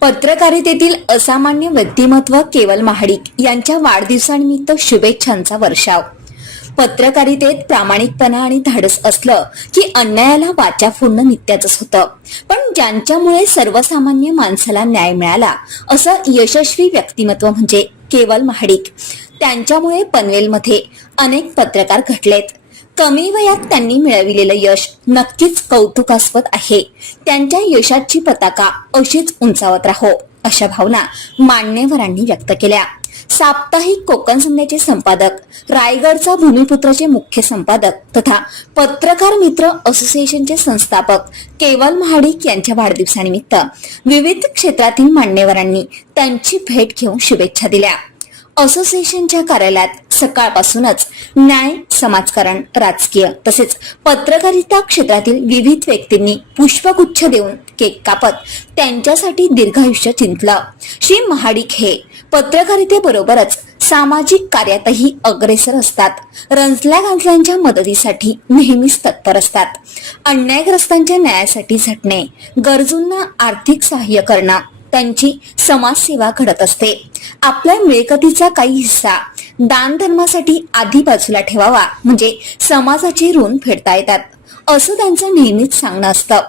पत्रकारितेतील असामान्य व्यक्तिमत्व केवल महाडिक यांच्या वाढदिवसानिमित्त शुभेच्छांचा वर्षाव. पत्रकारितेत प्रामाणिकपणा आणि धाडस असलं की अन्यायाला वाचा फोडणं नित्याचंच होतं. पण ज्यांच्यामुळे सर्वसामान्य माणसाला न्याय मिळाला असं यशस्वी व्यक्तिमत्व म्हणजे केवल महाडिक. त्यांच्यामुळे पनवेलमध्ये अनेक पत्रकार घडलेत. कमी वयात त्यांनी मिळविलेलं यश नक्कीच कौतुकास्पद आहे. त्यांच्या यशाची पताका अशीच उंचावत राहो अशा भावना मान्यवरांनी व्यक्त केल्या. साप्ताहिक कोकण संध्याचे संपादक रायगडचा भूमिपुत्राचे मुख्य संपादक तथा पत्रकार मित्र असोसिएशनचे संस्थापक केवल महाडिक यांच्या वाढदिवसानिमित्त विविध क्षेत्रातील मान्यवरांनी त्यांची भेट घेऊन शुभेच्छा दिल्या. असोसिएशनच्या कार्यालयात सकाळपासूनच न्याय समाजकारण राजकीय तसेच पत्रकारिता क्षेत्रातील विविध व्यक्तींनी पुष्पगुच्छ देऊन केक कापत त्यांच्यासाठी दीर्घायुष्य चिंतलं श्री महाडिक हे पत्रकारितेबरोबरच सामाजिक कार्यातही अग्रेसर असतात. रंजल्या गांजल्यांच्या मदतीसाठी नेहमीच तत्पर असतात. अन्यायग्रस्तांच्या न्यायासाठी झटणे गरजूंना आर्थिक सहाय्य करणं त्यांची समाजसेवा घडत असते. आपल्या मिळकतीचा काही हिस्सा दान धर्मासाठी आधी बाजूला ठेवावा म्हणजे समाजाचे ऋण फेडता येतात. असं त्यांचं नेहमीच सांगणं असतं.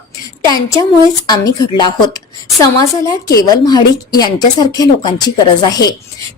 त्यांच्यामुळेच आम्ही घडलो आहोत. समाजाला केवल महाडिक यांच्यासारख्या लोकांची गरज आहे.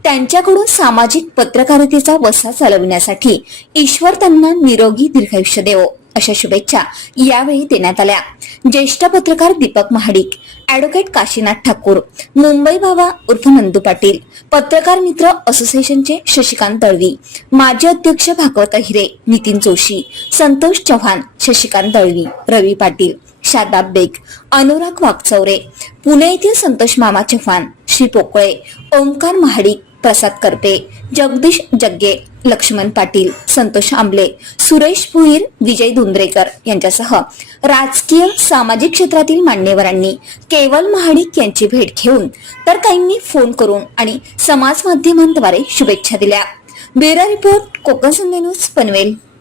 त्यांच्याकडून सामाजिक पत्रकारितेचा वसा चालविण्यासाठी ईश्वर त्यांना निरोगी दीर्घायुष्य देवो. अशा शुभेच्छा यावेळी देण्यात आल्या. ज्येष्ठ पत्रकार दीपक महाडिक ऍडव्होकेट काशीनाथ ठाकूर मुंबई भावा उर्फ नंदू पाटील पत्रकार मित्र असोसिएशनचे शशिकांत दळवी माजी अध्यक्ष भागवत अहिरे नितीन जोशी संतोष चव्हाण शशिकांत दळवी रवी पाटील शादाब बेग अनुराग वागचौरे पुणे येथील संतोष मामा चव्हाण श्री पोकळे ओमकार महाडिक प्रसाद करपे जगदीश जग्गे लक्ष्मण पाटील संतोष आंबले सुरेश भुईर विजय धुंद्रेकर यांच्यासह राजकीय सामाजिक क्षेत्रातील मान्यवरांनी केवल महाडिक यांची भेट घेऊन तर काहींनी फोन करून आणि समाज माध्यमांद्वारे शुभेच्छा दिल्या. Bureau report Konkan Sandhya news Panvel.